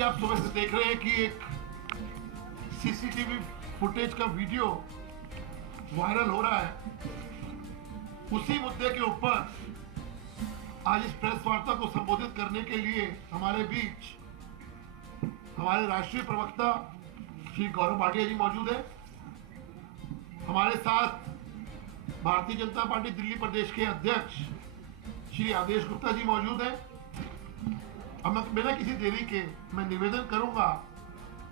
जी, आप सुबह से देख रहे हैं कि एक सीसीटीवी फुटेज का वीडियो वायरल हो रहा है। उसी मुद्दे के ऊपर आज इस प्रेस वार्ता को संबोधित करने के लिए हमारे बीच हमारे राष्ट्रीय प्रवक्ता श्री गौरव भाटिया जी मौजूद है। हमारे साथ भारतीय जनता पार्टी दिल्ली प्रदेश के अध्यक्ष श्री आदेश गुप्ता जी मौजूद हैं। अब मैं बिना किसी देरी के मैं निवेदन करूंगा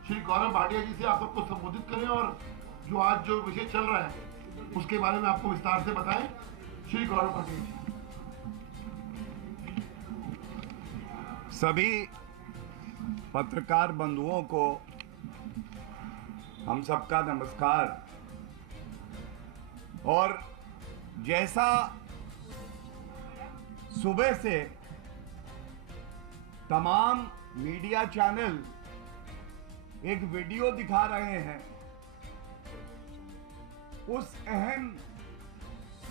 श्री गौरव भाटिया जी से आप सबको संबोधित करें और जो विषय चल रहा है उसके बारे में आपको विस्तार से बताएं। श्री गौरव भाटिया जी। सभी पत्रकार बंधुओं को हम सबका नमस्कार। और जैसा सुबह से तमाम मीडिया चैनल एक वीडियो दिखा रहे हैं, उस अहम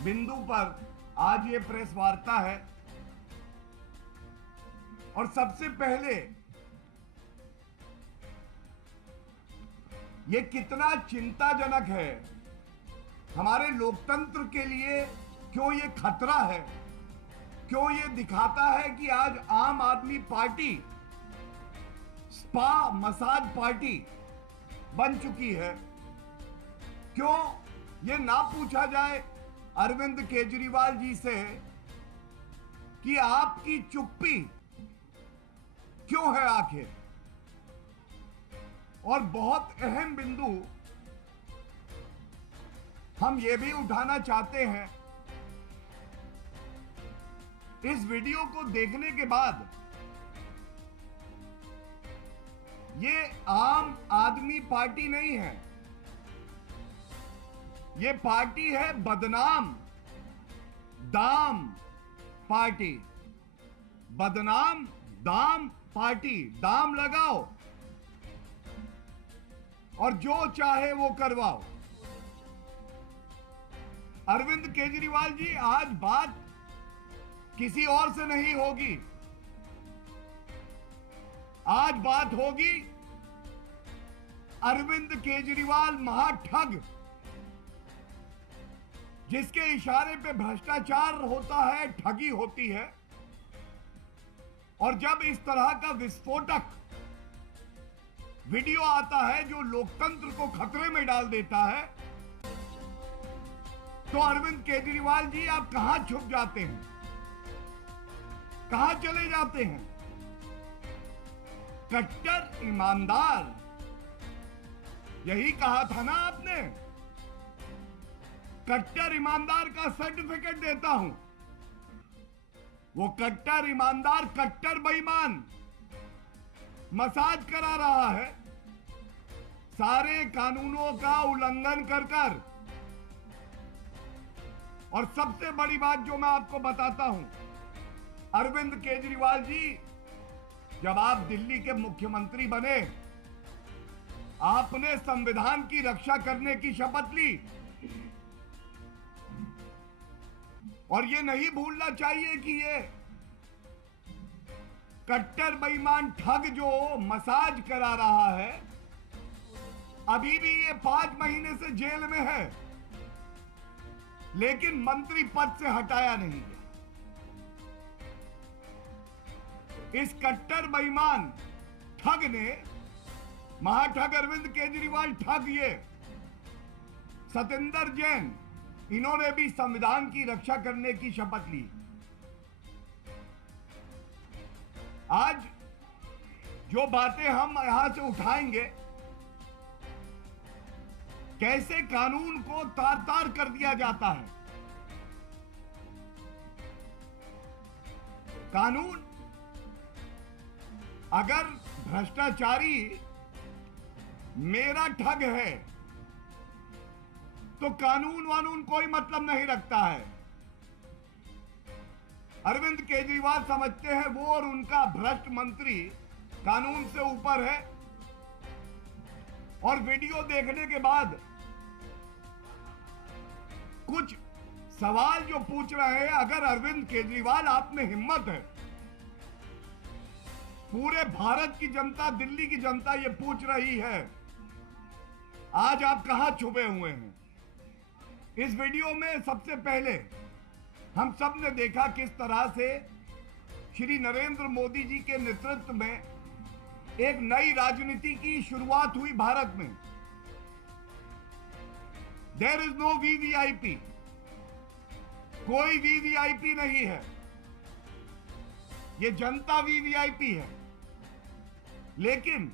बिंदु पर आज ये प्रेस वार्ता है। और सबसे पहले ये कितना चिंताजनक है हमारे लोकतंत्र के लिए। क्यों ये खतरा है, क्यों ये दिखाता है कि आज आम आदमी पार्टी स्पा मसाज पार्टी बन चुकी है। क्यों ये ना पूछा जाए अरविंद केजरीवाल जी से कि आपकी चुप्पी क्यों है आखिर। और बहुत अहम बिंदु हम ये भी उठाना चाहते हैं, इस वीडियो को देखने के बाद ये आम आदमी पार्टी नहीं है, ये पार्टी है बदनाम दाम पार्टी। बदनाम दाम पार्टी। दाम लगाओ और जो चाहे वो करवाओ। अरविंद केजरीवाल जी, आज बात किसी और से नहीं होगी, आज बात होगी अरविंद केजरीवाल महाठग, जिसके इशारे पे भ्रष्टाचार होता है, ठगी होती है। और जब इस तरह का विस्फोटक वीडियो आता है जो लोकतंत्र को खतरे में डाल देता है, तो अरविंद केजरीवाल जी आप कहां छुप जाते हैं, कहां चले जाते हैं। कट्टर ईमानदार, यही कहा था ना आपने, कट्टर ईमानदार का सर्टिफिकेट देता हूं। वो कट्टर ईमानदार कट्टर बेईमान मसाज करा रहा है, सारे कानूनों का उल्लंघन कर। और सबसे बड़ी बात जो मैं आपको बताता हूं, अरविंद केजरीवाल जी, जब आप दिल्ली के मुख्यमंत्री बने, आपने संविधान की रक्षा करने की शपथ ली। और ये नहीं भूलना चाहिए कि ये कट्टर बेईमान ठग जो मसाज करा रहा है, अभी भी ये 5 महीने से जेल में है, लेकिन मंत्री पद से हटाया नहीं गया। इस कट्टर बेईमान ठग ने, महाठग अरविंद केजरीवाल ठग, ये सतेंद्र जैन, इन्होंने भी संविधान की रक्षा करने की शपथ ली। आज जो बातें हम यहां से उठाएंगे, कैसे कानून को तार तार कर दिया जाता है। कानून, अगर भ्रष्टाचारी मेरा ठग है तो कानून वानून कोई मतलब नहीं रखता है। अरविंद केजरीवाल समझते हैं वो और उनका भ्रष्ट मंत्री कानून से ऊपर है। और वीडियो देखने के बाद कुछ सवाल जो पूछ रहे हैं, अगर अरविंद केजरीवाल आप में हिम्मत है पूरे भारत की जनता, दिल्ली की जनता ये पूछ रही है, आज आप कहां छुपे हुए हैं? इस वीडियो में सबसे पहले हम सब ने देखा किस तरह से श्री नरेंद्र मोदी जी के नेतृत्व में एक नई राजनीति की शुरुआत हुई भारत में। देयर इज नो वीवीआईपी, कोई वीवीआईपी नहीं है, ये जनता वीवीआईपी है। लेकिन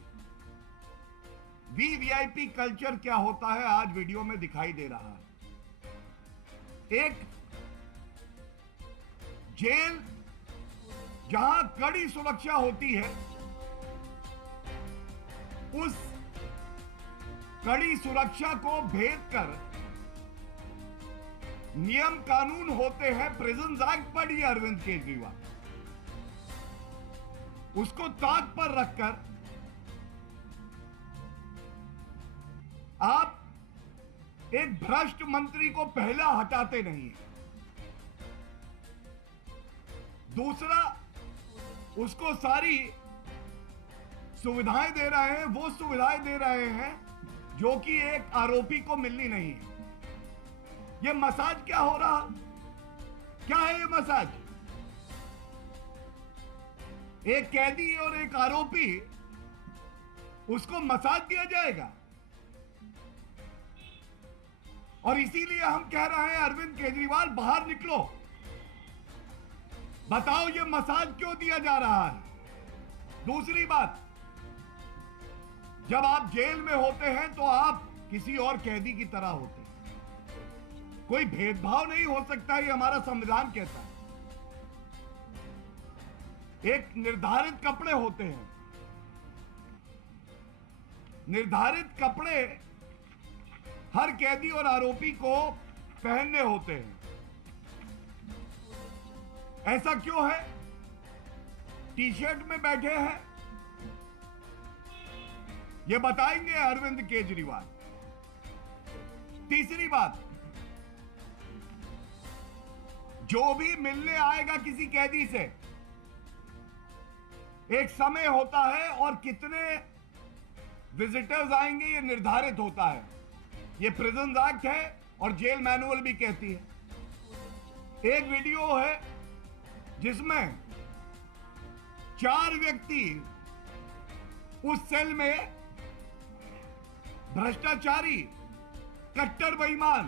वीवीआईपी कल्चर क्या होता है आज वीडियो में दिखाई दे रहा है। एक जेल जहां कड़ी सुरक्षा होती है, उस कड़ी सुरक्षा को भेद कर नियम कानून होते हैं, प्रिजन एक्ट पढ़िए अरविंद केजरीवाल, उसको ताक पर रखकर आप एक भ्रष्ट मंत्री को पहला हटाते नहीं है, दूसरा उसको सारी सुविधाएं दे रहे हैं, वो सुविधाएं दे रहे हैं जो कि एक आरोपी को मिलनी नहीं है। ये मसाज क्या हो रहा, क्या है ये मसाज? एक कैदी और एक आरोपी, उसको मसाज दिया जाएगा। और इसीलिए हम कह रहे हैं अरविंद केजरीवाल बाहर निकलो, बताओ ये मसाज क्यों दिया जा रहा है। दूसरी बात, जब आप जेल में होते हैं तो आप किसी और कैदी की तरह होते हैं, कोई भेदभाव नहीं हो सकता, ये हमारा संविधान कहता है। एक निर्धारित कपड़े होते हैं, निर्धारित कपड़े हर कैदी और आरोपी को पहनने होते हैं। ऐसा क्यों है? टी शर्ट में बैठे हैं, ये बताएंगे अरविंद केजरीवाल। तीसरी बात, जो भी मिलने आएगा किसी कैदी से, एक समय होता है और कितने विजिटर्स आएंगे ये निर्धारित होता है। ये प्रिजन एक्ट है और जेल मैनुअल भी कहती है। एक वीडियो है जिसमें 4 व्यक्ति उस सेल में भ्रष्टाचारी, कट्टर बेईमान,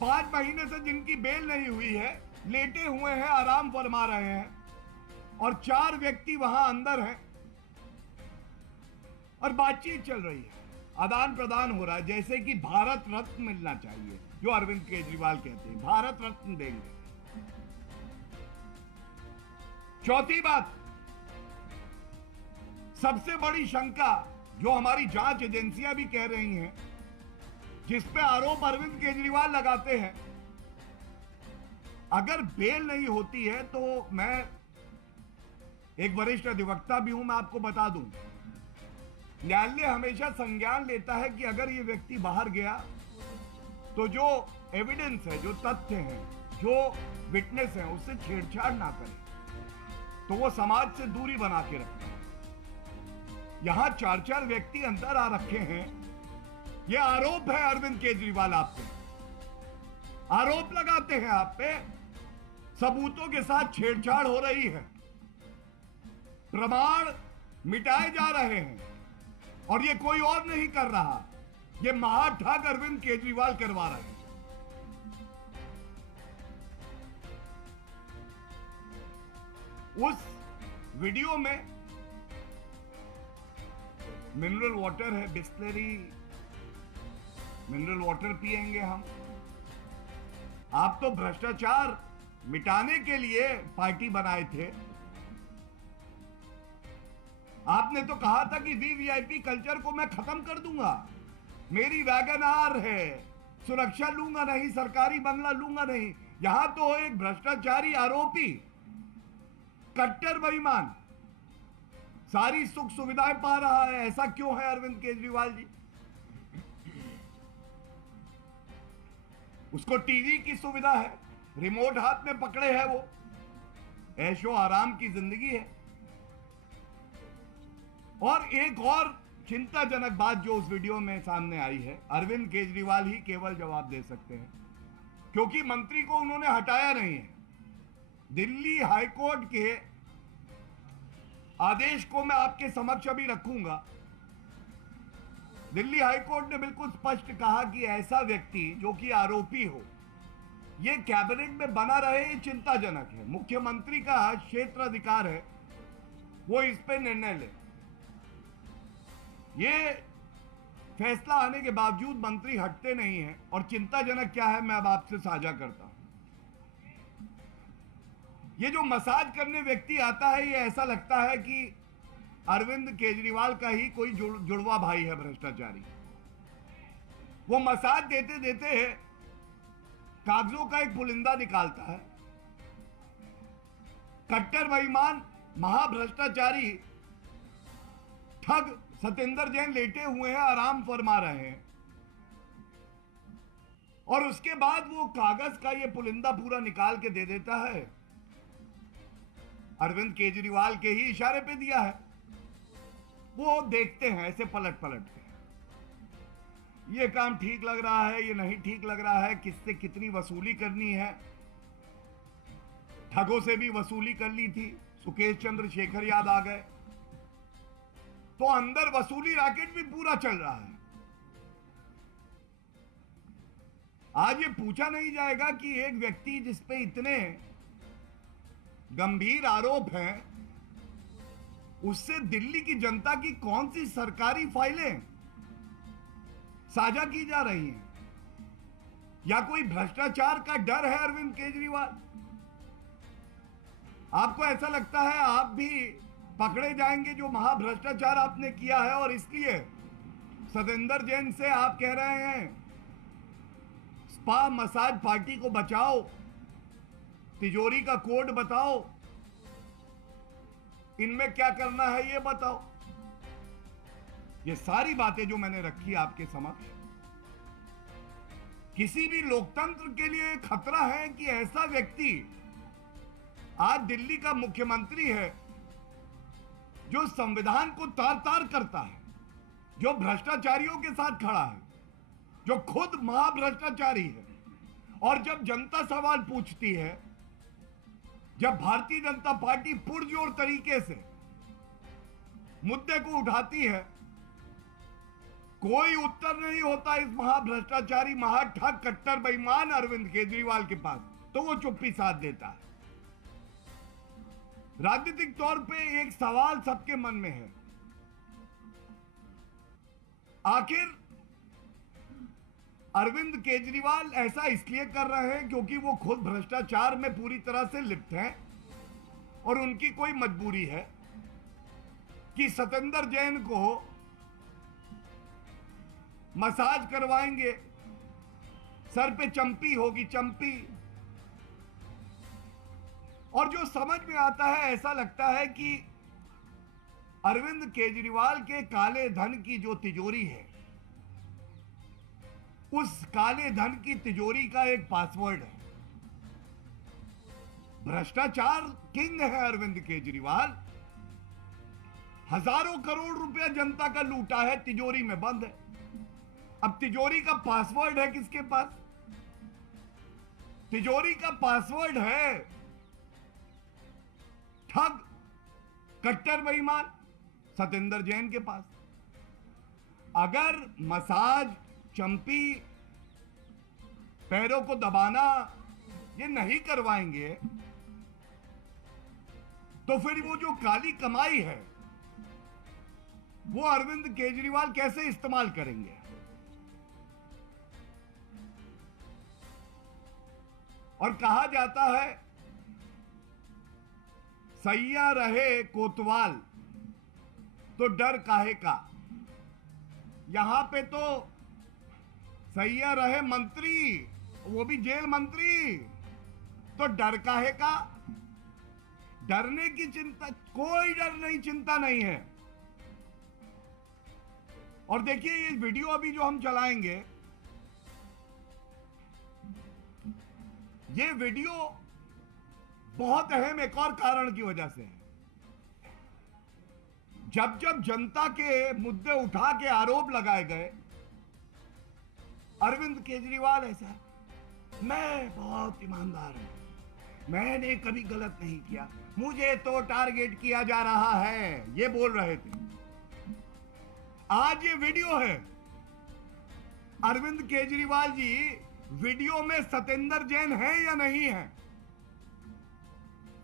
5 महीने से जिनकी बेल नहीं हुई है, लेटे हुए हैं, आराम फरमा रहे हैं, और 4 व्यक्ति वहां अंदर हैं और बातचीत चल रही है, आदान प्रदान हो रहा है, जैसे कि भारत रत्न मिलना चाहिए, जो अरविंद केजरीवाल कहते हैं भारत रत्न देंगे। चौथी बात, सबसे बड़ी शंका जो हमारी जांच एजेंसियां भी कह रही हैं, जिस पे आरोप अरविंद केजरीवाल लगाते हैं, अगर बेल नहीं होती है तो मैं एक वरिष्ठ अधिवक्ता भी हूं, मैं आपको बता दूं, न्यायालय हमेशा संज्ञान लेता है कि अगर ये व्यक्ति बाहर गया तो जो एविडेंस है, जो तथ्य हैं, जो विटनेस हैं, उससे छेड़छाड़ ना करे, तो वो समाज से दूरी बना के रखता है। यहां 4 व्यक्ति अंदर आ रखे हैं, ये आरोप है अरविंद केजरीवाल आप पे, आरोप लगाते हैं आप पे, सबूतों के साथ छेड़छाड़ हो रही है, प्रमाण मिटाए जा रहे हैं, और ये कोई और नहीं कर रहा, ये महाठग अरविंद केजरीवाल करवा रहे हैं। उस वीडियो में मिनरल वाटर है, बिस्लरी मिनरल वाटर पिएंगे हम। आप तो भ्रष्टाचार मिटाने के लिए पार्टी बनाए थे। आपने तो कहा था कि वीवीआईपी कल्चर को मैं खत्म कर दूंगा, मेरी वैगन आर है, सुरक्षा लूंगा नहीं, सरकारी बंगला लूंगा नहीं। यहां तो एक भ्रष्टाचारी आरोपी, कट्टर बेईमान, सारी सुख सुविधाएं पा रहा है। ऐसा क्यों है अरविंद केजरीवाल जी? उसको टीवी की सुविधा है, रिमोट हाथ में पकड़े है, वो ऐशो आराम की जिंदगी है। और एक और चिंताजनक बात जो उस वीडियो में सामने आई है, अरविंद केजरीवाल ही केवल जवाब दे सकते हैं, क्योंकि मंत्री को उन्होंने हटाया नहीं है। दिल्ली हाईकोर्ट के आदेश को मैं आपके समक्ष अभी रखूंगा। दिल्ली हाईकोर्ट ने बिल्कुल स्पष्ट कहा कि ऐसा व्यक्ति जो कि आरोपी हो, यह कैबिनेट में बना रहे, ये चिंताजनक है। मुख्यमंत्री का क्षेत्राधिकार है, वो इस पे निर्णय ले। ये फैसला आने के बावजूद मंत्री हटते नहीं हैं, और चिंताजनक क्या है मैं अब आपसे साझा करता हूं। ये जो मसाज करने व्यक्ति आता है, ये ऐसा लगता है कि अरविंद केजरीवाल का ही कोई जुड़वा भाई है भ्रष्टाचारी। वो मसाज देते देते कागजों का एक पुलिंदा निकालता है। कट्टर बेईमान महाभ्रष्टाचारी ठग सतेंद्र जैन लेटे हुए हैं, आराम फरमा रहे हैं, और उसके बाद वो कागज का ये पुलिंदा पूरा निकाल के दे देता है। अरविंद केजरीवाल के ही इशारे पे दिया है। वो देखते हैं ऐसे पलट पलट के, ये काम ठीक लग रहा है, ये नहीं ठीक लग रहा है, किससे कितनी वसूली करनी है। ठगों से भी वसूली कर ली थी, सुकेश चंद्रशेखर याद आ गए, तो अंदर वसूली रैकेट भी पूरा चल रहा है। आज ये पूछा नहीं जाएगा कि एक व्यक्ति जिसपे इतने गंभीर आरोप हैं, उससे दिल्ली की जनता की कौन सी सरकारी फाइलें साझा की जा रही हैं, या कोई भ्रष्टाचार का डर है अरविंद केजरीवाल? आपको ऐसा लगता है आप भी पकड़े जाएंगे जो महाभ्रष्टाचार आपने किया है, और इसलिए सतेंद्र जैन से आप कह रहे हैं स्पा मसाज पार्टी को बचाओ, तिजोरी का कोड बताओ, इनमें क्या करना है ये बताओ। ये सारी बातें जो मैंने रखी आपके समक्ष, किसी भी लोकतंत्र के लिए खतरा है कि ऐसा व्यक्ति आज दिल्ली का मुख्यमंत्री है, जो संविधान को तार तार करता है, जो भ्रष्टाचारियों के साथ खड़ा है, जो खुद महाभ्रष्टाचारी है, और जब जनता सवाल पूछती है, जब भारतीय जनता पार्टी पुरजोर तरीके से मुद्दे को उठाती है, कोई उत्तर नहीं होता इस महाभ्रष्टाचारी, महाठग, कट्टर बेईमान अरविंद केजरीवाल के पास, तो वो चुप्पी साध देता है। राजनीतिक तौर पे एक सवाल सबके मन में है, आखिर अरविंद केजरीवाल ऐसा इसलिए कर रहे हैं क्योंकि वो खुद भ्रष्टाचार में पूरी तरह से लिप्त हैं, और उनकी कोई मजबूरी है कि सतेंद्र जैन को मसाज करवाएंगे, सर पे चंपी होगी, चंपी। और जो समझ में आता है, ऐसा लगता है कि अरविंद केजरीवाल के काले धन की जो तिजोरी है, उस काले धन की तिजोरी का एक पासवर्ड है। भ्रष्टाचार किंग है अरविंद केजरीवाल, हजारों करोड़ रुपया जनता का लूटा है, तिजोरी में बंद है। अब तिजोरी का पासवर्ड है किसके पास? तिजोरी का पासवर्ड है ठग, कट्टर बेईमान सतेंद्र जैन के पास। अगर मसाज, चंपी, पैरों को दबाना ये नहीं करवाएंगे, तो फिर वो जो काली कमाई है वो अरविंद केजरीवाल कैसे इस्तेमाल करेंगे? और कहा जाता है सैया रहे कोतवाल तो डर काहे का। यहां पे तो सैया रहे मंत्री, वो भी जेल मंत्री, तो डर काहे का? डरने की चिंता, कोई डर नहीं, चिंता नहीं है। और देखिए ये वीडियो अभी जो हम चलाएंगे, ये वीडियो बहुत अहम एक और कारण की वजह से है। जब जब जनता के मुद्दे उठा के आरोप लगाए गए, अरविंद केजरीवाल ऐसा, मैं बहुत ईमानदार हूं, मैंने कभी गलत नहीं किया, मुझे तो टारगेट किया जा रहा है, ये बोल रहे थे। आज ये वीडियो है, अरविंद केजरीवाल जी वीडियो में सत्येंद्र जैन है या नहीं है?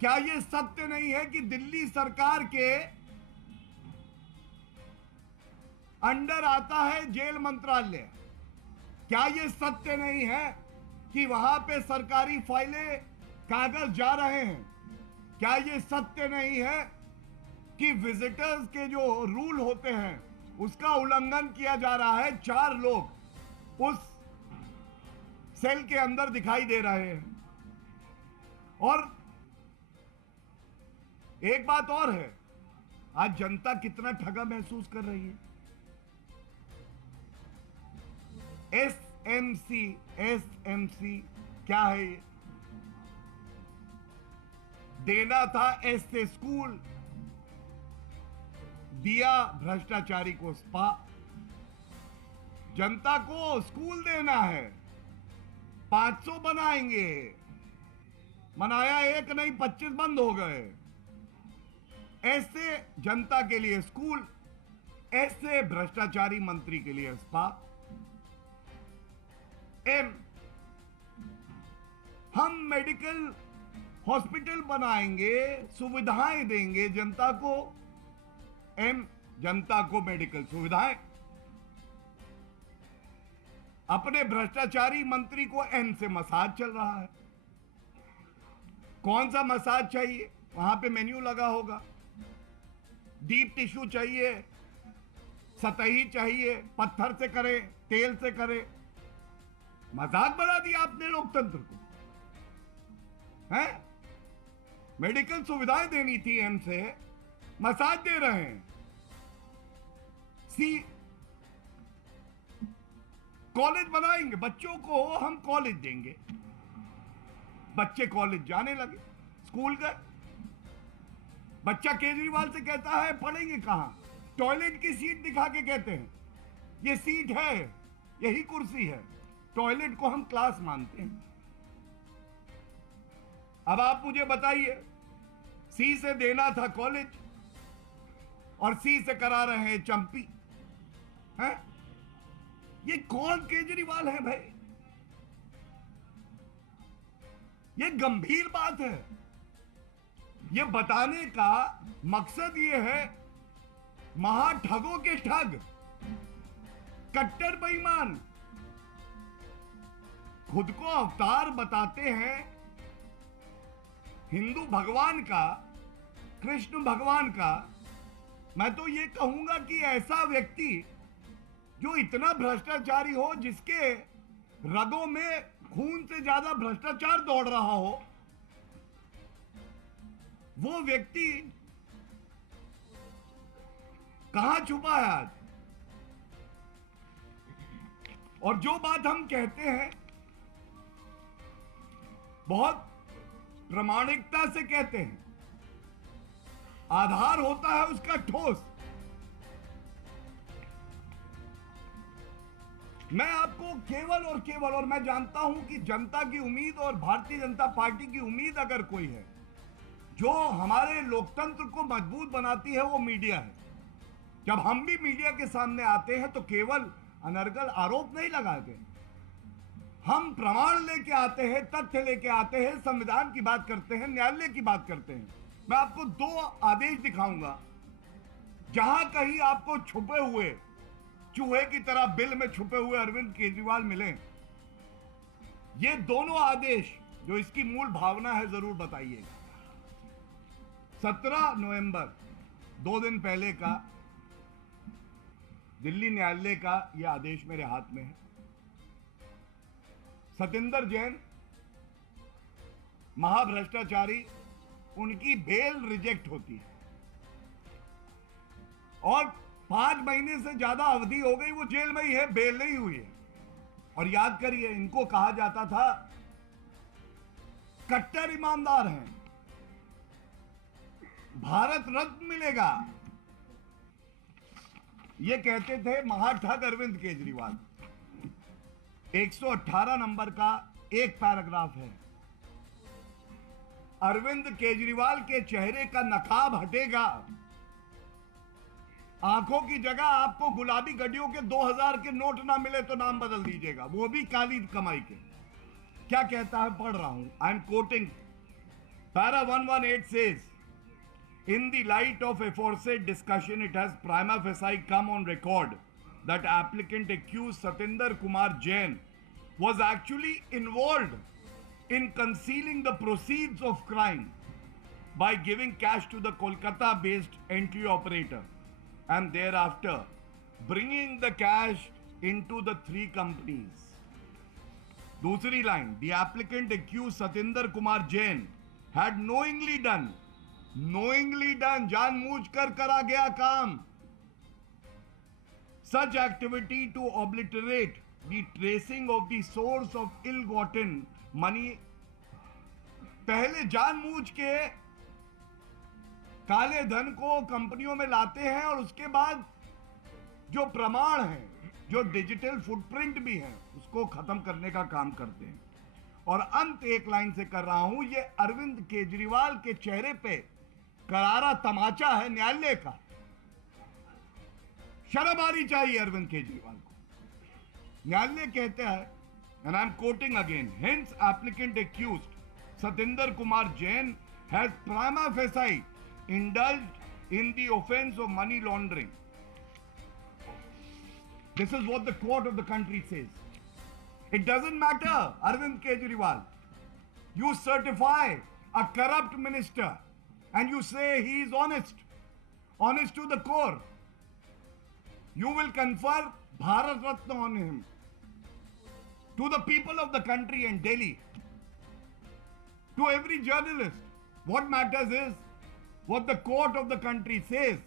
क्या ये सत्य नहीं है कि दिल्ली सरकार के अंडर आता है जेल मंत्रालय? क्या ये सत्य नहीं है कि वहां पे सरकारी फाइलें, कागज जा रहे हैं? क्या ये सत्य नहीं है कि विजिटर्स के जो रूल होते हैं उसका उल्लंघन किया जा रहा है? 4 लोग उस सेल के अंदर दिखाई दे रहे हैं। और एक बात और है, आज जनता कितना ठगा महसूस कर रही है। एसएमसी क्या है ये? देना था एस से स्कूल, दिया भ्रष्टाचारी को स्पा। जनता को स्कूल देना है, 500 बनाएंगे, बनाया एक नहीं 25 बंद हो गए। ऐसे जनता के लिए स्कूल, ऐसे भ्रष्टाचारी मंत्री के लिए स्पा। एम, हम मेडिकल हॉस्पिटल बनाएंगे, सुविधाएं देंगे जनता को। एम, जनता को मेडिकल सुविधाएं। अपने भ्रष्टाचारी मंत्री को एन से मसाज चल रहा है। कौन सा मसाज चाहिए? वहां पे मेन्यू लगा होगा। डीप टिश्यू चाहिए, सतही चाहिए, पत्थर से करे, तेल से करे। मजाक बना दिया आपने लोकतंत्र को, हैं? मेडिकल सुविधाएं देनी थी एम से, मसाज दे रहे हैं। सी, कॉलेज बनाएंगे, बच्चों को हम कॉलेज देंगे। बच्चे कॉलेज जाने लगे, स्कूल गए। बच्चा केजरीवाल से कहता है पढ़ेंगे कहां? टॉयलेट की सीट दिखा के कहते हैं ये सीट है, यही कुर्सी है। टॉयलेट को हम क्लास मानते हैं। अब आप मुझे बताइए, सी से देना था कॉलेज और सी से करा रहे हैं चंपी, हैं? ये कौन केजरीवाल है भाई? ये गंभीर बात है। ये बताने का मकसद ये है, महाठगों के ठग, कट्टर बेईमान, खुद को अवतार बताते हैं हिंदू भगवान का, कृष्ण भगवान का। मैं तो ये कहूंगा कि ऐसा व्यक्ति जो इतना भ्रष्टाचारी हो, जिसके रगों में खून से ज्यादा भ्रष्टाचार दौड़ रहा हो, वो व्यक्ति कहां छुपा है आज? और जो बात हम कहते हैं बहुत प्रामाणिकता से कहते हैं, आधार होता है उसका ठोस। मैं आपको केवल और केवल, और मैं जानता हूं कि जनता की उम्मीद और भारतीय जनता पार्टी की उम्मीद अगर कोई है जो हमारे लोकतंत्र को मजबूत बनाती है, वो मीडिया है। जब हम भी मीडिया के सामने आते हैं तो केवल अनर्गल आरोप नहीं लगाते, हम प्रमाण लेके आते हैं, तथ्य लेके आते हैं, संविधान की बात करते हैं, न्यायालय की बात करते हैं। मैं आपको 2 आदेश दिखाऊंगा, जहां कहीं आपको छुपे हुए चूहे की तरह बिल में छुपे हुए अरविंद केजरीवाल मिले। ये दोनों आदेश जो इसकी मूल भावना है, जरूर बताइएगा। 17 नवंबर, 2 दिन पहले का दिल्ली न्यायालय का यह आदेश मेरे हाथ में है। सत्येंद्र जैन महाभ्रष्टाचारी, उनकी बेल रिजेक्ट होती है और 5 महीने से ज्यादा अवधि हो गई, वो जेल में ही है, बेल नहीं हुई है। और याद करिए, इनको कहा जाता था कट्टर ईमानदार हैं, भारत रत्न मिलेगा, ये कहते थे महाठग अरविंद केजरीवाल। 118 नंबर का एक पैराग्राफ है। अरविंद केजरीवाल के चेहरे का नकाब हटेगा, आंखों की जगह आपको गुलाबी गड्डियों के 2000 के नोट ना मिले तो नाम बदल दीजिएगा, वो भी काली कमाई के। क्या कहता है, पढ़ रहा हूं, I am quoting para 118 says, in the light of aforesaid discussion, it has prima facie come on record that applicant accused Satinder Kumar Jain was actually involved in concealing the proceeds of crime by giving cash to the Kolkata-based entry operator and thereafter bringing the cash into the three companies. दूसरी line, the applicant accused Satinder Kumar Jain had knowingly done, जानबूझकर करा गया काम, such activity to obliterate the tracing of the source of ill-gotten money. पहले जानबूझ के काले धन को कंपनियों में लाते हैं और उसके बाद जो प्रमाण है, जो डिजिटल फुटप्रिंट भी है, उसको खत्म करने का काम करते हैं। और अंत एक लाइन से कर रहा हूं, ये अरविंद केजरीवाल के चेहरे पे करारा तमाचा है न्यायालय का। शर्म आनी चाहिए अरविंद केजरीवाल को। न्यायालय कहता है, and I am quoting again, hence applicant accused Satinder Kumar Jain has prima facie indulged in the offense of money laundering. This is what the court of the country says. It doesn't matter, Arvind Kejriwal. You certify a corrupt minister and you say he is honest to the core. You will confer Bharat Ratna on him. To the people of the country and Delhi, to every journalist, what matters is what the court of the country says,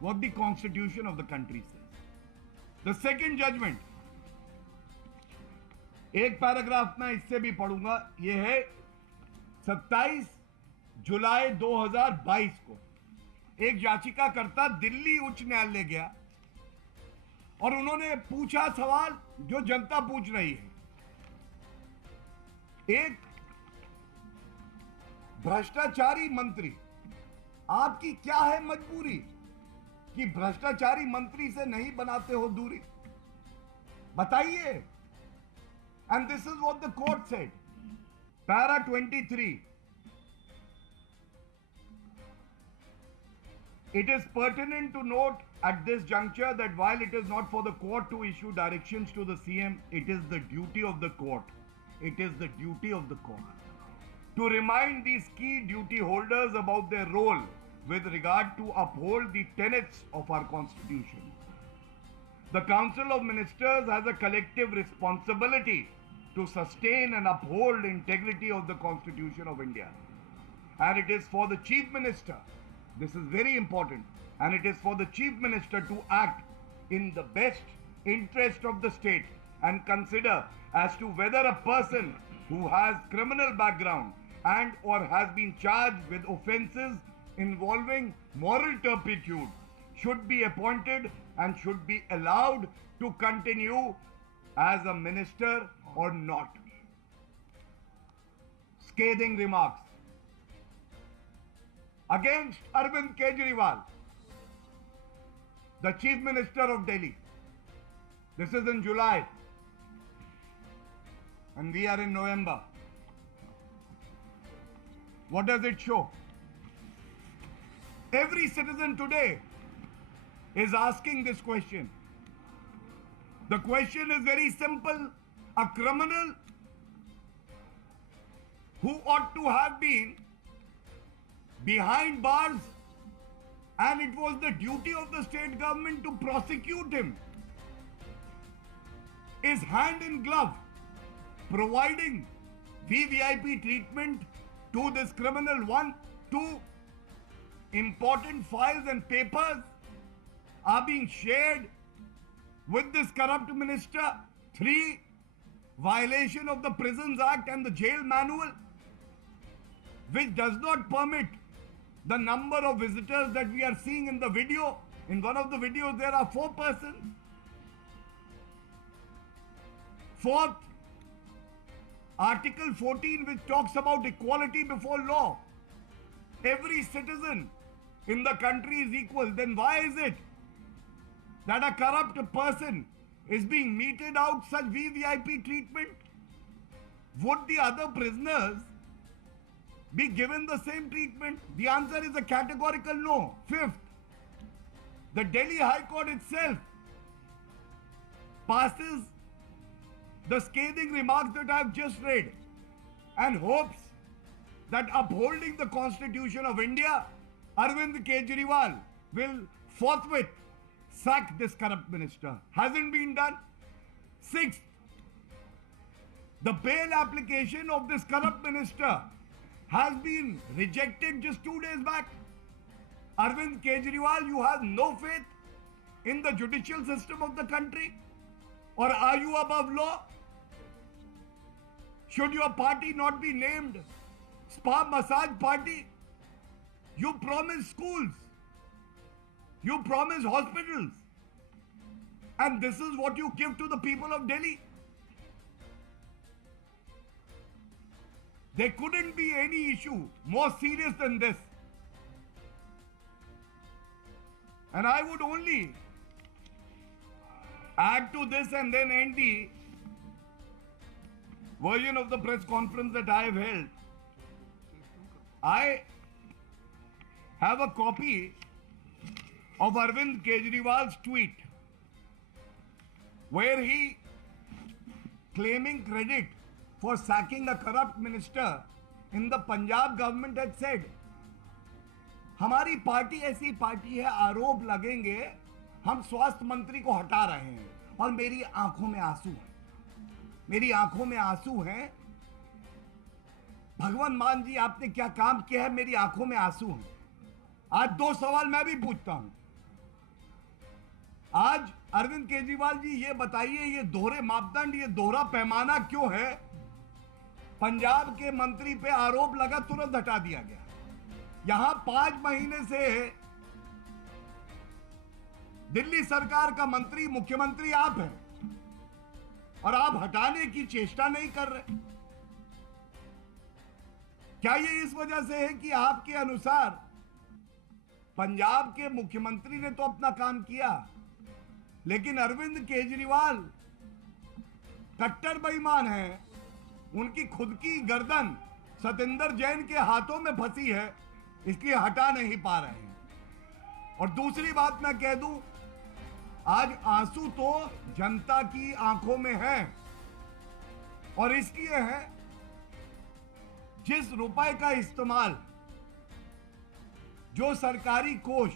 what the constitution of the country says. The second judgment, एक paragraph में इससे भी पढ़ूंगा, यह है 27 जुलाई 2022 को एक याचिकाकर्ता दिल्ली उच्च न्यायालय गया और उन्होंने पूछा सवाल जो जनता पूछ रही है। एक भ्रष्टाचारी मंत्री, आपकी क्या है मजबूरी कि भ्रष्टाचारी मंत्री से नहीं बनाते हो दूरी? बताइए। And this is what the court said, para 23, it is pertinent to note at this juncture that while it is not for the court to issue directions to the CM, it is the duty of the court. It is the duty of the court to remind these key duty holders about their role with regard to uphold the tenets of our constitution. The Council of Ministers has a collective responsibility to sustain and uphold integrity of the Constitution of India. And it is for the Chief Minister, this is very important, and it is for the Chief Minister to act in the best interest of the state and consider as to whether a person who has criminal background and or has been charged with offences involving moral turpitude should be appointed and should be allowed to continue as a minister or not. Scathing remarks against Arvind Kejriwal, the Chief Minister of Delhi. This is in July and we are in November. What does it show? Every citizen today is asking this question. The question is very simple. A criminal who ought to have been behind bars, and it was the duty of the state government to prosecute him, is hand in glove providing VVIP treatment to this criminal. 1, 2 important files and papers are being shared with this corrupt minister. 3 violation of the Prisons Act and the Jail Manual, which does not permit the number of visitors that we are seeing in the video In one of the videos, there are 4 persons. Fourth, Article 14, which talks about equality before law. Every citizen in the country is equal. Then why is it that a corrupt person is being meted out such VVIP treatment? Would the other prisoners be given the same treatment? The answer is a categorical no. Fifth, the Delhi High Court itself passes the scathing remarks that I have just read and hopes that upholding the Constitution of India, Arvind Kejriwal will forthwith sack this corrupt minister. Hasn't been done. Sixth, the bail application of this corrupt minister has been rejected just 2 days back. Arvind Kejriwal, you have no faith in the judicial system of the country? Or are you above law? Should your party not be named Spa Massage Party? You promise schools. You promise hospitals. And this is what you give to the people of Delhi. There couldn't be any issue more serious than this. And I would only add to this and then end the version of the press conference that I have held. I have a copy of Arvind Kejriwal's tweet where he, claiming credit for sacking a corrupt minister in the Punjab government, had said, हमारी party ऐसी party है, आरोप लगेंगे हम स्वास्थ्य मंत्री को हटा रहे हैं और मेरी आंखों में आंसू हैं, मेरी आंखों में आंसू हैं। भगवान मान जी आपने क्या काम किया है, मेरी आंखों में आंसू हैं। आज 2 सवाल मैं भी पूछता हूं। आज अरविंद केजरीवाल जी ये बताइए, ये दोहरे मापदंड, ये दोहरा पैमाना क्यों है? पंजाब के मंत्री पे आरोप लगा, तुरंत हटा दिया गया। यहां 5 महीने से दिल्ली सरकार का मंत्री, मुख्यमंत्री आप हैं और आप हटाने की चेष्टा नहीं कर रहे। क्या ये इस वजह से है कि आपके अनुसार पंजाब के मुख्यमंत्री ने तो अपना काम किया, लेकिन अरविंद केजरीवाल कट्टर बेईमान हैं, उनकी खुद की गर्दन सतेंद्र जैन के हाथों में फंसी है, इसलिए हटा नहीं पा रहे हैं। और दूसरी बात मैं कह दूं, आज आंसू तो जनता की आंखों में है और इसलिए है जिस रुपए का इस्तेमाल जो सरकारी कोष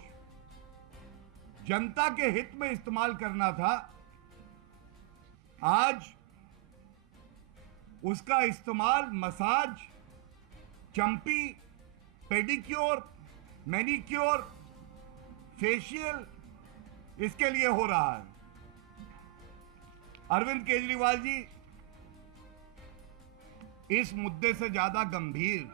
जनता के हित में इस्तेमाल करना था, आज उसका इस्तेमाल मसाज, चंपी, पेडिक्योर, मैनिक्योर, फेशियल, इसके लिए हो रहा है। अरविंद केजरीवाल जी, इस मुद्दे से ज्यादा गंभीर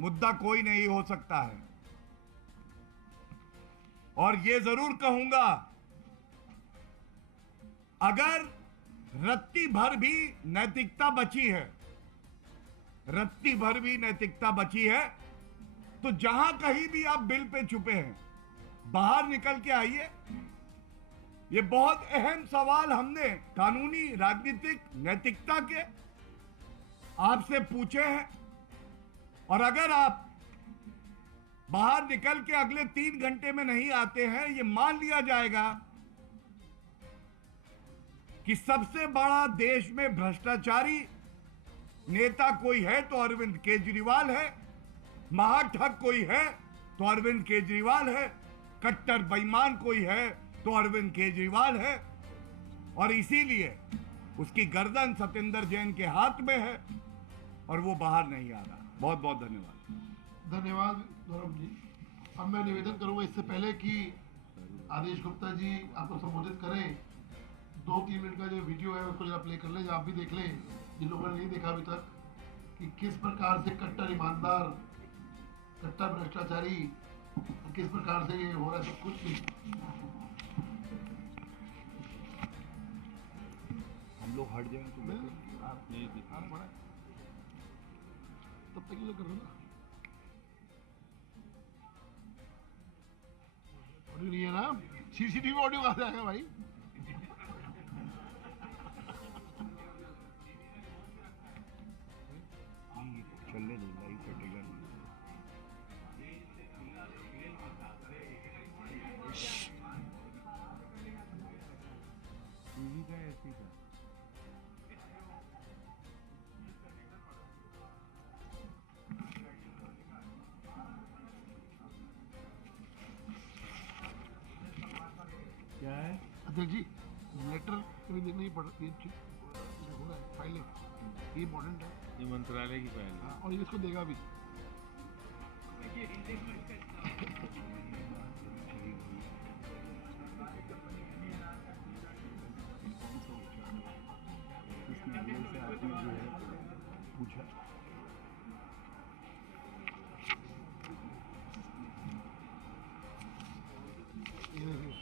मुद्दा कोई नहीं हो सकता है। और यह जरूर कहूंगा, अगर रत्ती भर भी नैतिकता बची है, रत्ती भर भी नैतिकता बची है, तो जहां कहीं भी आप बिल पे छुपे हैं, बाहर निकल के आइए। ये बहुत अहम सवाल हमने कानूनी, राजनीतिक, नैतिकता के आपसे पूछे हैं। और अगर आप बाहर निकल के अगले 3 घंटे में नहीं आते हैं, ये मान लिया जाएगा कि सबसे बड़ा देश में भ्रष्टाचारी नेता कोई है तो अरविंद केजरीवाल है, महाठग कोई है तो अरविंद केजरीवाल है, कट्टर बेईमान कोई है तो अरविंद केजरीवाल है। और इसीलिए उसकी गर्दन सतेंद्र जैन के हाथ में है और वो बाहर नहीं आ रहा। बहुत बहुत धन्यवाद। धन्यवाद गौरव जी। अब मैं निवेदन करूंगा, इससे पहले कि आदेश गुप्ता जी आपको संबोधित करें, 2-3 मिनट का जो वीडियो है उसको जरा प्ले कर लें, आप भी देख लें जिन लोगों ने नहीं देखा अभी तक, कि किस प्रकार से कट्टर ईमानदार, कट्टर भ्रष्टाचारी किस प्रकार से ये हो रहा है सब कुछ नहीं। हम लोग हट जाएं तो आप ये दिखाना पड़ा तब तक ये कर रहे हो ना। ऑडियो नहीं है ना, सीसीटीवी ऑडियो कहाँ से आएगा भाई। चलने दो, लाइव कटेगा। टीवी का ऐसी का क्या है अध्यक्ष जी, लेटर कभी देखना ही पड़ ये हो रहा है, फाइलें ये इम्पोर्टेंट है, ये मंत्रालय की फाइल है। हाँ, और ये इसको देगा भी। पूछा ये देखिए,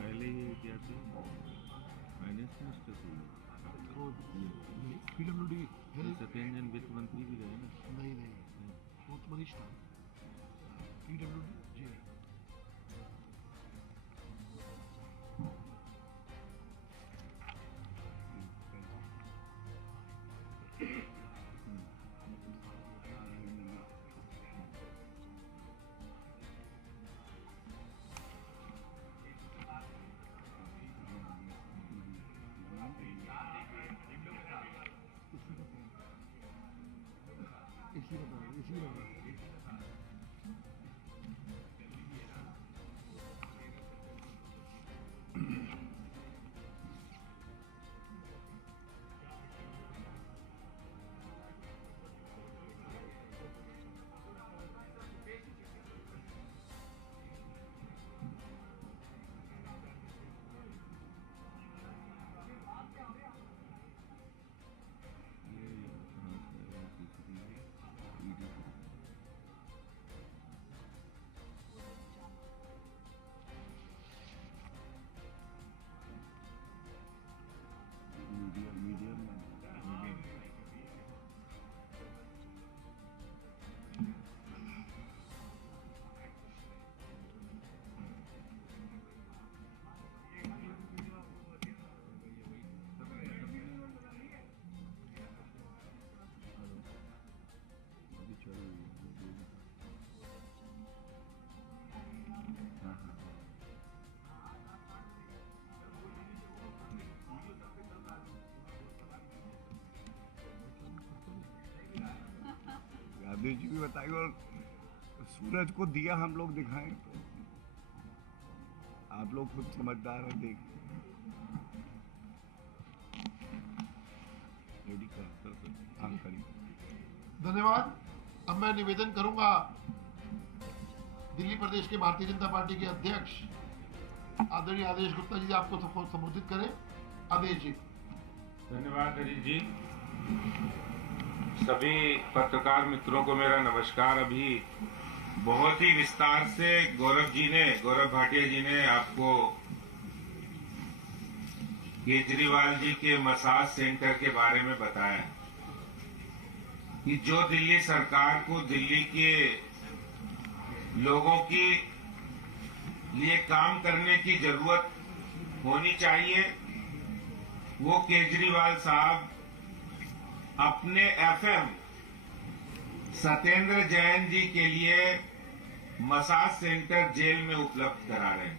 पहले ये क्या थी, फाइनेंस मिनिस्टर थी, PWD है। सत्येंद्र जैन वित्त मंत्री भी रहे ना। नहीं वो तो मनीष था, PWD जी है। इसी में मीडियम अभी चल रही है। हाँ हाँ गांधी जी भी बताइए, और सूरज को दिया हम लोग दिखाएं तो आप लोग खुद समझदार हैं, देख रेडी कर हाँ करिए। धन्यवाद। अब मैं निवेदन करूंगा दिल्ली प्रदेश के भारतीय जनता पार्टी के अध्यक्ष आदरणीय आदेश गुप्ता जी आपको संबोधित करें। आदेश जी। धन्यवाद अजीत जी। सभी पत्रकार मित्रों को मेरा नमस्कार। अभी बहुत ही विस्तार से गौरव भाटिया जी ने आपको केजरीवाल जी के मसाज सेंटर के बारे में बताया कि जो दिल्ली सरकार को दिल्ली के लोगों के लिए काम करने की जरूरत होनी चाहिए, वो केजरीवाल साहब अपने एफएम सत्येंद्र जैन जी के लिए मसाज सेंटर जेल में उपलब्ध करा रहे हैं।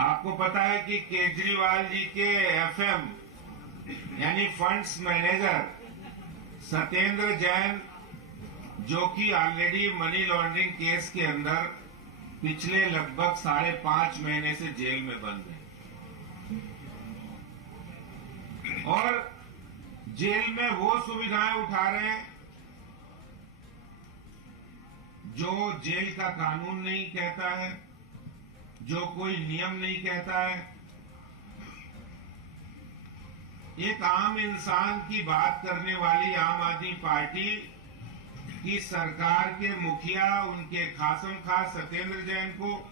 आपको पता है कि केजरीवाल जी के एफएम यानी फंड्स मैनेजर सत्येंद्र जैन, जो कि ऑलरेडी मनी लॉन्ड्रिंग केस के अंदर पिछले लगभग 5.5 महीने से जेल में बंद है और जेल में वो सुविधाएं उठा रहे हैं जो जेल का कानून नहीं कहता है, जो कोई नियम नहीं कहता है, एक आम इंसान की बात करने वाली आम आदमी पार्टी की सरकार के मुखिया, उनके खासम खास सत्येंद्र जैन को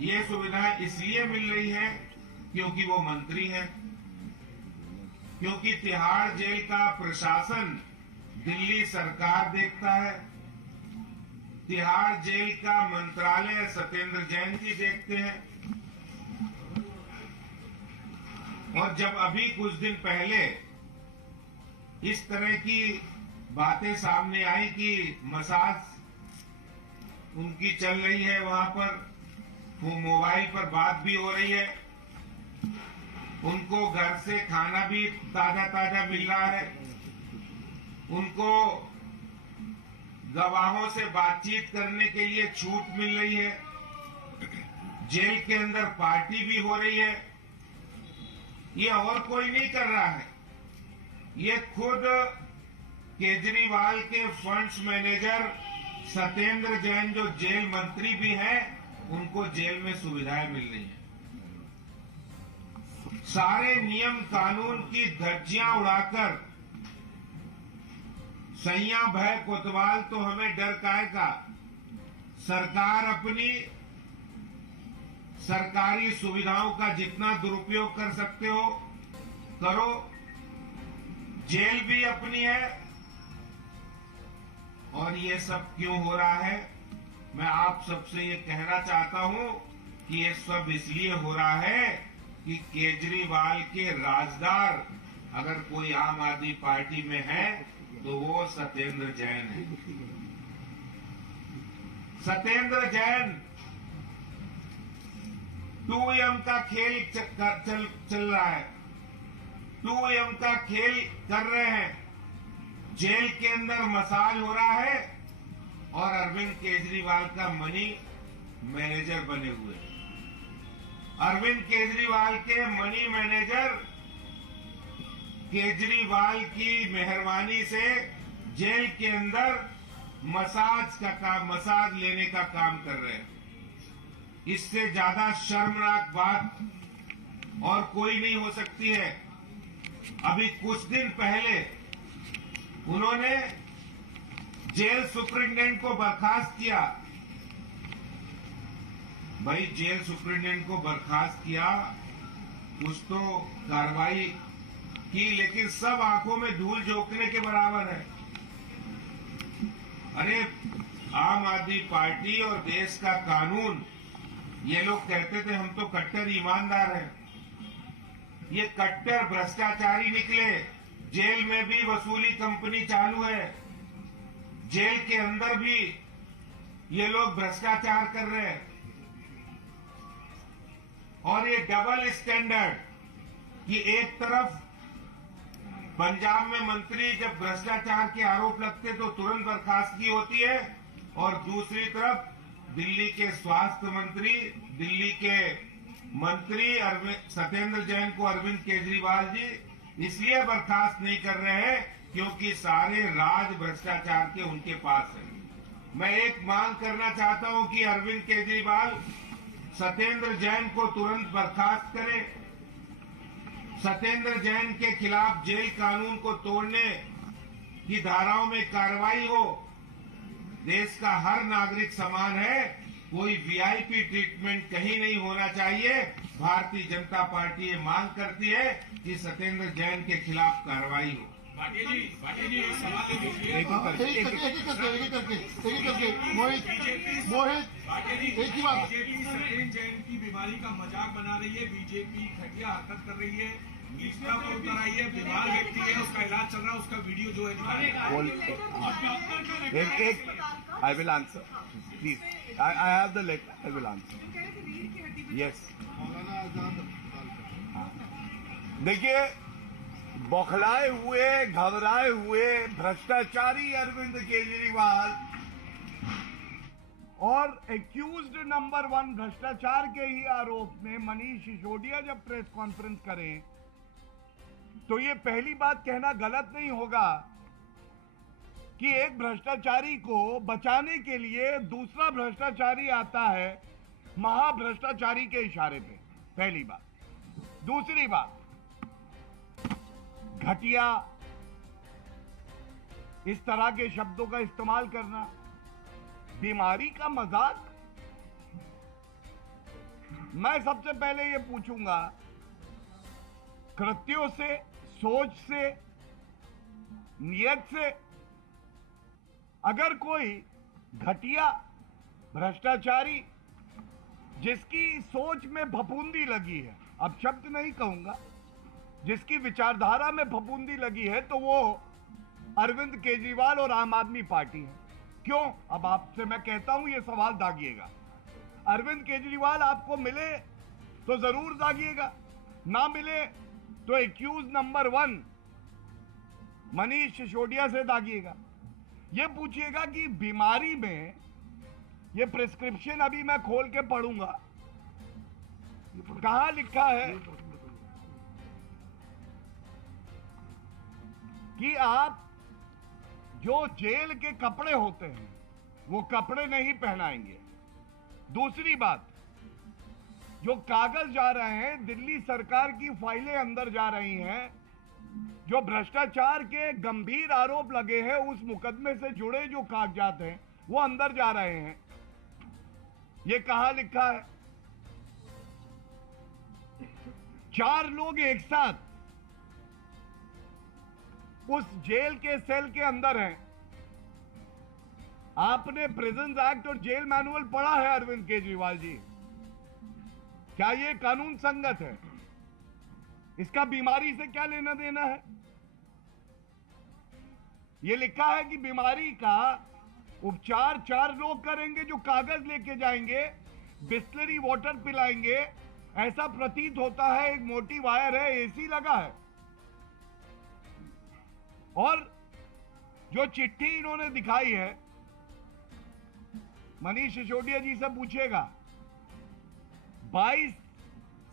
ये सुविधा इसलिए मिल रही है क्योंकि वो मंत्री हैं, क्योंकि तिहाड़ जेल का प्रशासन दिल्ली सरकार देखता है, तिहाड़ जेल का मंत्रालय सत्येंद्र जैन जी देखते हैं। और जब अभी कुछ दिन पहले इस तरह की बातें सामने आई कि मसाज उनकी चल रही है, वहां पर वो मोबाइल पर बात भी हो रही है, उनको घर से खाना भी ताजा ताजा मिल रहा है, उनको गवाहों से बातचीत करने के लिए छूट मिल रही है, जेल के अंदर पार्टी भी हो रही है, ये और कोई नहीं कर रहा है, ये खुद केजरीवाल के फंड्स मैनेजर सत्येंद्र जैन जो जेल मंत्री भी हैं, उनको जेल में सुविधाएं मिल रही हैं। सारे नियम कानून की धज्जियां उड़ाकर सैया भय कोतवाल तो हमें डर काहे का, सरकार अपनी सरकारी सुविधाओं का जितना दुरुपयोग कर सकते हो करो, जेल भी अपनी है। और ये सब क्यों हो रहा है, मैं आप सबसे ये कहना चाहता हूं कि ये सब इसलिए हो रहा है कि केजरीवाल के राजदार अगर कोई आम आदमी पार्टी में है तो वो सत्येंद्र जैन है। सत्येंद्र जैन 2M का खेल चल रहा है, 2M का खेल कर रहे हैं। जेल के अंदर मसाज हो रहा है और अरविंद केजरीवाल का मनी मैनेजर बने हुए। अरविंद केजरीवाल के मनी मैनेजर केजरीवाल की मेहरबानी से जेल के अंदर मसाज लेने का काम कर रहे हैं। इससे ज्यादा शर्मनाक बात और कोई नहीं हो सकती है। अभी कुछ दिन पहले उन्होंने जेल सुपरिटेंडेंट को बर्खास्त किया। भाई जेल सुपरिटेंडेंट को बर्खास्त किया, कुछ तो कार्रवाई की, लेकिन सब आंखों में धूल झोंकने के बराबर है। अरे आम आदमी पार्टी और देश का कानून, ये लोग कहते थे हम तो कट्टर ईमानदार हैं, ये कट्टर भ्रष्टाचारी निकले। जेल में भी वसूली कंपनी चालू है, जेल के अंदर भी ये लोग भ्रष्टाचार कर रहे हैं। और ये डबल स्टैंडर्ड कि एक तरफ पंजाब में मंत्री जब भ्रष्टाचार के आरोप लगते तो तुरंत बर्खास्तगी होती है, और दूसरी तरफ दिल्ली के स्वास्थ्य मंत्री, दिल्ली के मंत्री सत्येंद्र जैन को अरविंद केजरीवाल जी इसलिए बर्खास्त नहीं कर रहे हैं क्योंकि सारे राज भ्रष्टाचार के उनके पास है। मैं एक मांग करना चाहता हूं कि अरविंद केजरीवाल सत्येंद्र जैन को तुरंत बर्खास्त करें, सत्येंद्र जैन के खिलाफ जेल कानून को तोड़ने की धाराओं में कार्रवाई हो। देश का हर नागरिक समान है, कोई वीआईपी ट्रीटमेंट कहीं नहीं होना चाहिए। भारतीय जनता पार्टी ये मांग करती है कि सत्येंद्र जैन के खिलाफ कार्रवाई हो। भाटिया जी एक सवाल लीजिए। एक करके मोहित एक ही बात। बीजेपी सत्येंद्र जैन की बीमारी का मजाक बना रही है, बीजेपी घटिया हरकत कर रही है, इसका पर उतर आई है, बीमार व्यक्ति है, उसका इलाज चल रहा है, उसका वीडियो जो है एक I will answer please. I have the letter, I will answer. Yes, देखिए बौखलाए हुए, घबराए हुए भ्रष्टाचारी अरविंद केजरीवाल और एक्यूज्ड नंबर 1 भ्रष्टाचार के ही आरोप में मनीष सिसोदिया जब प्रेस कॉन्फ्रेंस करें तो ये पहली बात कहना गलत नहीं होगा कि एक भ्रष्टाचारी को बचाने के लिए दूसरा भ्रष्टाचारी आता है महाभ्रष्टाचारी के इशारे पे। पहली बात। दूसरी बात, घटिया इस तरह के शब्दों का इस्तेमाल करना, बीमारी का मजाक। मैं सबसे पहले ये पूछूंगा, कृत्यों से, सोच से, नियत से अगर कोई घटिया भ्रष्टाचारी जिसकी सोच में फफूंदी लगी है, अब शब्द नहीं कहूंगा, जिसकी विचारधारा में फफूंदी लगी है, तो वो अरविंद केजरीवाल और आम आदमी पार्टी है। क्यों? अब आपसे मैं कहता हूं, ये सवाल दागिएगा। अरविंद केजरीवाल आपको मिले तो जरूर दागिएगा, ना मिले तो एक्यूज नंबर 1 मनीष सिसोदिया से दागिएगा। ये पूछिएगा कि बीमारी में, ये प्रिस्क्रिप्शन अभी मैं खोल के पढ़ूंगा, कहां लिखा है कि आप जो जेल के कपड़े होते हैं वो कपड़े नहीं पहनाएंगे। दूसरी बात, जो कागज जा रहे हैं, दिल्ली सरकार की फाइलें अंदर जा रही हैं, जो भ्रष्टाचार के गंभीर आरोप लगे हैं, उस मुकदमे से जुड़े जो कागजात हैं वो अंदर जा रहे हैं। ये कहां लिखा है? 4 लोग एक साथ उस जेल के सेल के अंदर हैं। आपने प्रिजन एक्ट और जेल मैनुअल पढ़ा है अरविंद केजरीवाल जी? क्या ये कानून संगत है? इसका बीमारी से क्या लेना देना है? ये लिखा है कि बीमारी का उपचार 4 लोग करेंगे, जो कागज लेके जाएंगे, बिस्लरी वाटर पिलाएंगे। ऐसा प्रतीत होता है एक मोटी वायर है, एसी लगा है। और जो चिट्ठी इन्होंने दिखाई है, मनीष सिसोदिया जी से पूछेगा, 22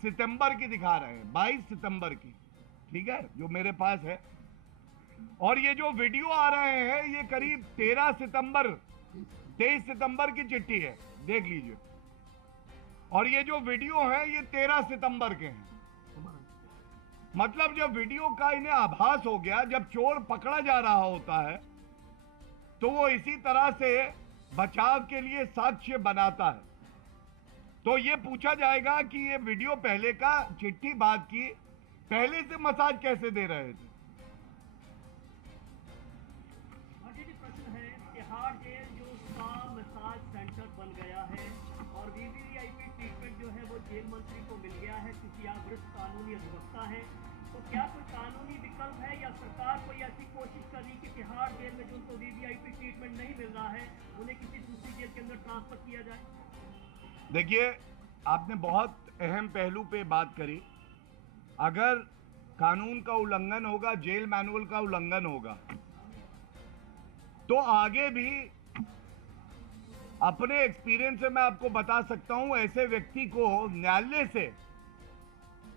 सितंबर की दिखा रहे हैं, 22 सितंबर की, ठीक है, जो मेरे पास है। और ये जो वीडियो आ रहे हैं, ये करीब 23 सितंबर की चिट्ठी है, देख लीजिए। और ये जो वीडियो है, ये 13 सितंबर के हैं। मतलब जब वीडियो का इन्हें आभास हो गया, जब चोर पकड़ा जा रहा होता है, तो वो इसी तरह से बचाव के लिए साक्ष्य बनाता है। तो ये पूछा जाएगा कि ये वीडियो पहले का, चिट्ठी बाद की, पहले से मसाज कैसे दे रहे थे? प्रश्न है, तिहाड़ जेल जो स्पा मसाज सेंटर बन गया है और वीवीआईपी ट्रीटमेंट जो है वो जेल मंत्री को मिल गया है, क्योंकि आप वरिष्ठ कानूनी अधिवक्ता है, तो क्या कोई कानूनी विकल्प है या सरकार कोई ऐसी कोशिश कर रही कि तिहाड़ जेल में जो उनको वीवीआईपी ट्रीटमेंट नहीं मिल रहा है, उन्हें किसी दूसरी जेल के अंदर ट्रांसफर किया जाए? देखिए, आपने बहुत अहम पहलू पे बात करी। अगर कानून का उल्लंघन होगा, जेल मैनुअल का उल्लंघन होगा, तो आगे भी अपने एक्सपीरियंस से मैं आपको बता सकता हूं, ऐसे व्यक्ति को न्यायालय से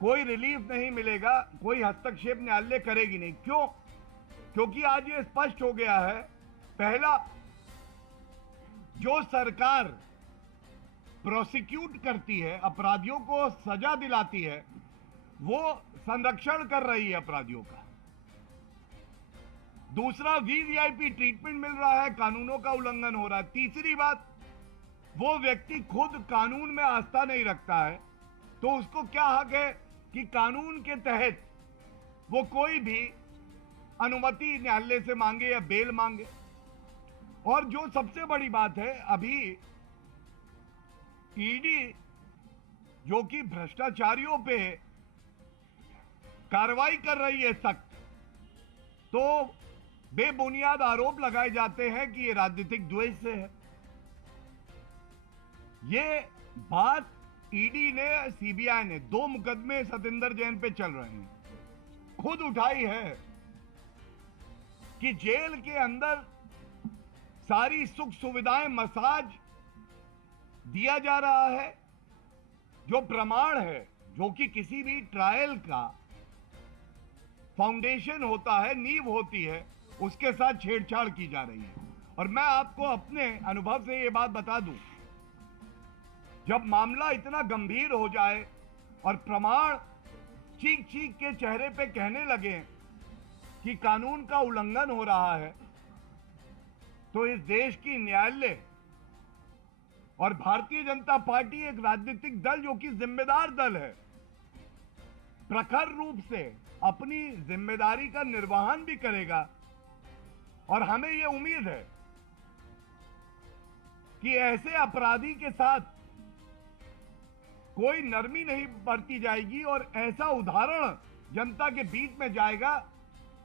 कोई रिलीफ नहीं मिलेगा, कोई हस्तक्षेप न्यायालय करेगी नहीं। क्यों? क्योंकि आज ये स्पष्ट हो गया है, पहला, जो सरकार प्रोसिक्यूट करती है, अपराधियों को सजा दिलाती है, वो संरक्षण कर रही है अपराधियों का। दूसरा, वीवीआईपी ट्रीटमेंट मिल रहा है, कानूनों का उल्लंघन हो रहा है। तीसरी बात, वो व्यक्ति खुद कानून में आस्था नहीं रखता है, तो उसको क्या हक है कि कानून के तहत वो कोई भी अनुमति न्यायालय से मांगे या बेल मांगे। और जो सबसे बड़ी बात है, अभी ईडी जो कि भ्रष्टाचारियों पे कार्रवाई कर रही है सख्त, तो बेबुनियाद आरोप लगाए जाते हैं कि ये राजनीतिक द्वेष से है। ये बात ईडी ने, सीबीआई ने, 2 मुकदमे सतेंद्र जैन पे चल रहे हैं, खुद उठाई है कि जेल के अंदर सारी सुख सुविधाएं, मसाज दिया जा रहा है। जो प्रमाण है, जो कि किसी भी ट्रायल का फाउंडेशन होता है, नींव होती है, उसके साथ छेड़छाड़ की जा रही है। और मैं आपको अपने अनुभव से ये बात बता दूं, जब मामला इतना गंभीर हो जाए और प्रमाण चीख चीख के चेहरे पे कहने लगे कि कानून का उल्लंघन हो रहा है, तो इस देश की न्यायालय और भारतीय जनता पार्टी एक राजनीतिक दल जो कि जिम्मेदार दल है, प्रखर रूप से अपनी जिम्मेदारी का निर्वहन भी करेगा। और हमें यह उम्मीद है कि ऐसे अपराधी के साथ कोई नरमी नहीं बरती जाएगी और ऐसा उदाहरण जनता के बीच में जाएगा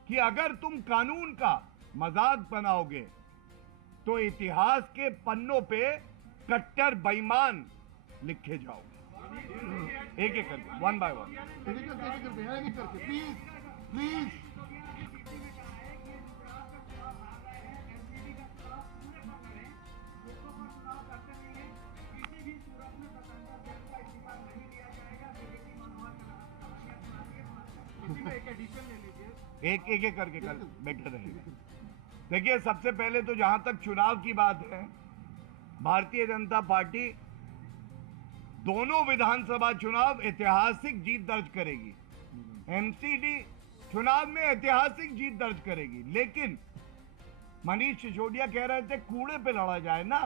कि अगर तुम कानून का मजाक बनाओगे तो इतिहास के पन्नों पे कट्टर बेईमान लिखे जाओगे। एक एक करके, one by one. Please please एक एक करके कर बेटर रहेगा। देखिए, सबसे पहले तो जहां तक चुनाव की बात है, भारतीय जनता पार्टी दोनों विधानसभा चुनाव ऐतिहासिक जीत दर्ज करेगी। एमसीडी चुनाव में ऐतिहासिक जीत दर्ज करेगी। लेकिन मनीष सिसोदिया कह रहे थे कूड़े पे लड़ा जाए ना।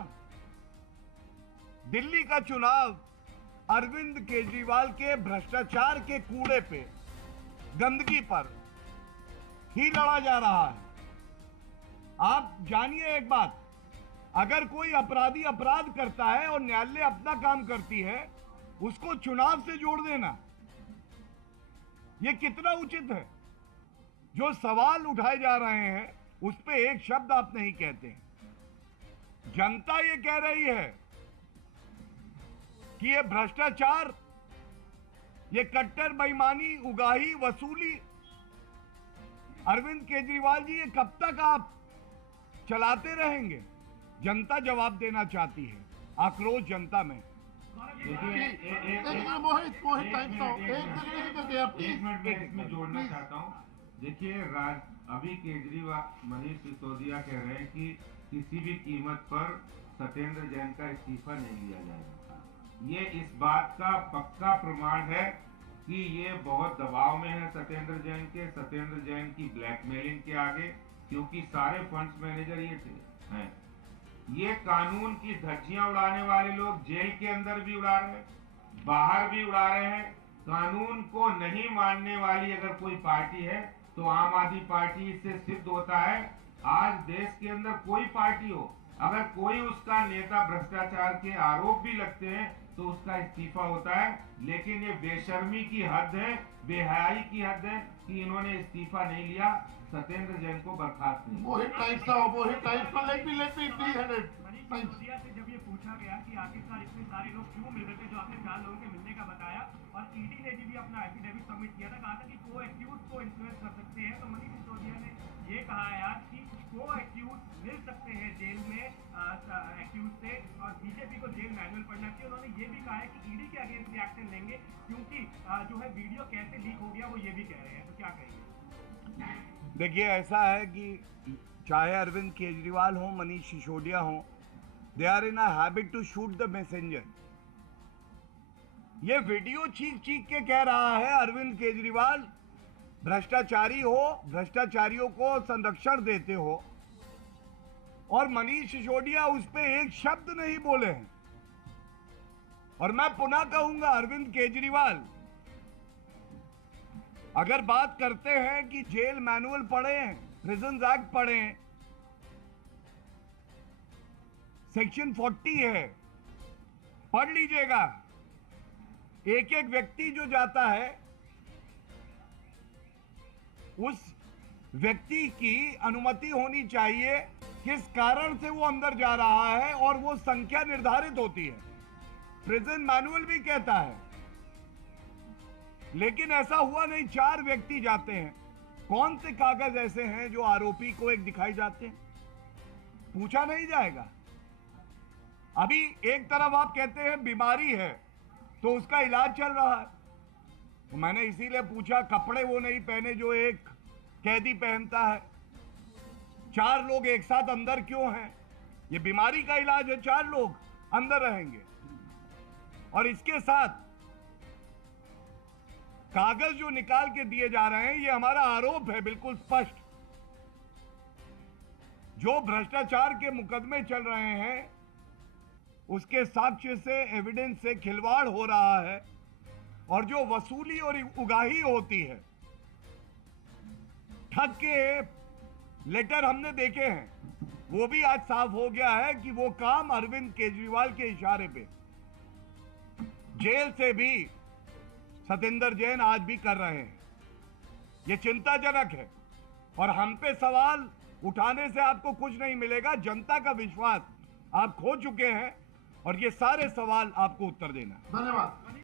दिल्ली का चुनाव अरविंद केजरीवाल के भ्रष्टाचार के कूड़े पे, गंदगी पर ही लड़ा जा रहा है। आप जानिए एक बात, अगर कोई अपराधी अपराध करता है और न्यायालय अपना काम करती है, उसको चुनाव से जोड़ देना यह कितना उचित है? जो सवाल उठाए जा रहे हैं उस पे एक शब्द आप नहीं कहते। जनता ये कह रही है कि ये भ्रष्टाचार, ये कट्टर बेईमानी, उगाही, वसूली, अरविंद केजरीवाल जी ये कब तक आप चलाते रहेंगे? जनता जवाब देना चाहती है। आक्रोश जनता में। मोहित टाइम तो एक मिनट में इसमें जोड़ना चाहता हूँ। देखिए, अभी केजरीवाल, मनीष सिसोदिया कह रहे हैं कि किसी भी कीमत पर सत्येंद्र जैन का इस्तीफा नहीं लिया जाएगा। ये इस बात का पक्का प्रमाण है कि ये बहुत दबाव में है सत्येंद्र जैन के, सत्येंद्र जैन की ब्लैकमेलिंग के आगे, क्योंकि सारे फंड्स मैनेजर ये हैं। ये कानून की धज्जियां उड़ाने वाले लोग जेल के अंदर भी उड़ा रहे हैं, बाहर भी उड़ा रहे हैं। कानून को नहीं मानने वाली अगर कोई पार्टी है तो आम आदमी पार्टी इससे सिद्ध होता है। आज देश के अंदर कोई पार्टी हो, अगर कोई उसका नेता भ्रष्टाचार के आरोप भी लगते हैं तो उसका इस्तीफा होता है। लेकिन ये बेशर्मी की हद है, बेहयाई की हद है कि इन्होंने इस्तीफा नहीं लिया, सत्येंद्र जैन को बर्खास्त नहीं। मोहित टाइम्स का लेट मी 300 मनीष सिसोदिया से जब ये पूछा गया कि आखिरकार इतने सारे लोग क्यों मिल रहे थे, जो आपने 4 लोगों के मिलने का बताया, और ईडी ने भी अपना एफिडेविट सबमिट किया था, कहा था कि को एक्यूज को इन्फ्लुएंस कर सकते हैं। तो मनीष सिसोदिया ने ये कहा है आज कि को एक्यूज मिल सकते हैं जेल में एक्यूज से, और बीजेपी को जेल मैनुअल पढ़ना चाहिए। उन्होंने ये भी कहा है कि ईडी के अगेंस्ट भी एक्शन लेंगे, क्योंकि जो है वीडियो कैसे लीक हो गया वो ये भी कह रहे हैं। तो क्या कहेंगे? देखिए, ऐसा है कि चाहे अरविंद केजरीवाल हो, मनीष सिसोदिया हो, they are in a habit to shoot the messenger. ये वीडियो चीख चीख के कह रहा है अरविंद केजरीवाल भ्रष्टाचारी हो, भ्रष्टाचारियों को संरक्षण देते हो, और मनीष सिसोदिया उस पर एक शब्द नहीं बोले हैं। और मैं पुनः कहूंगा, अरविंद केजरीवाल अगर बात करते हैं कि जेल मैनुअल पढ़े, प्रिजन एक्ट पढ़े, सेक्शन 40 है, पढ़ लीजिएगा। एक एक व्यक्ति जो जाता है उस व्यक्ति की अनुमति होनी चाहिए, किस कारण से वो अंदर जा रहा है, और वो संख्या निर्धारित होती है। प्रिजन मैनुअल भी कहता है। लेकिन ऐसा हुआ नहीं, 4 व्यक्ति जाते हैं। कौन से कागज ऐसे हैं जो आरोपी को एक दिखाई जाते हैं? पूछा नहीं जाएगा। अभी एक तरफ आप कहते हैं बीमारी है तो उसका इलाज चल रहा है, तो मैंने इसीलिए पूछा कपड़े वो नहीं पहने जो एक कैदी पहनता है। 4 लोग एक साथ अंदर क्यों हैं? ये बीमारी का इलाज है, 4 लोग अंदर रहेंगे। और इसके साथ कागज जो निकाल के दिए जा रहे हैं, ये हमारा आरोप है बिल्कुल स्पष्ट। जो भ्रष्टाचार के मुकदमे चल रहे हैं उसके साक्ष्य से, एविडेंस से खिलवाड़ हो रहा है, और जो वसूली और उगाही होती है, ठग के लेटर हमने देखे हैं, वो भी आज साफ हो गया है कि वो काम अरविंद केजरीवाल के इशारे पे जेल से भी सतेंद्र जैन आज भी कर रहे हैं। ये चिंताजनक है, और हम पे सवाल उठाने से आपको कुछ नहीं मिलेगा। जनता का विश्वास आप खो चुके हैं, और ये सारे सवाल आपको उत्तर देना है। धन्यवाद।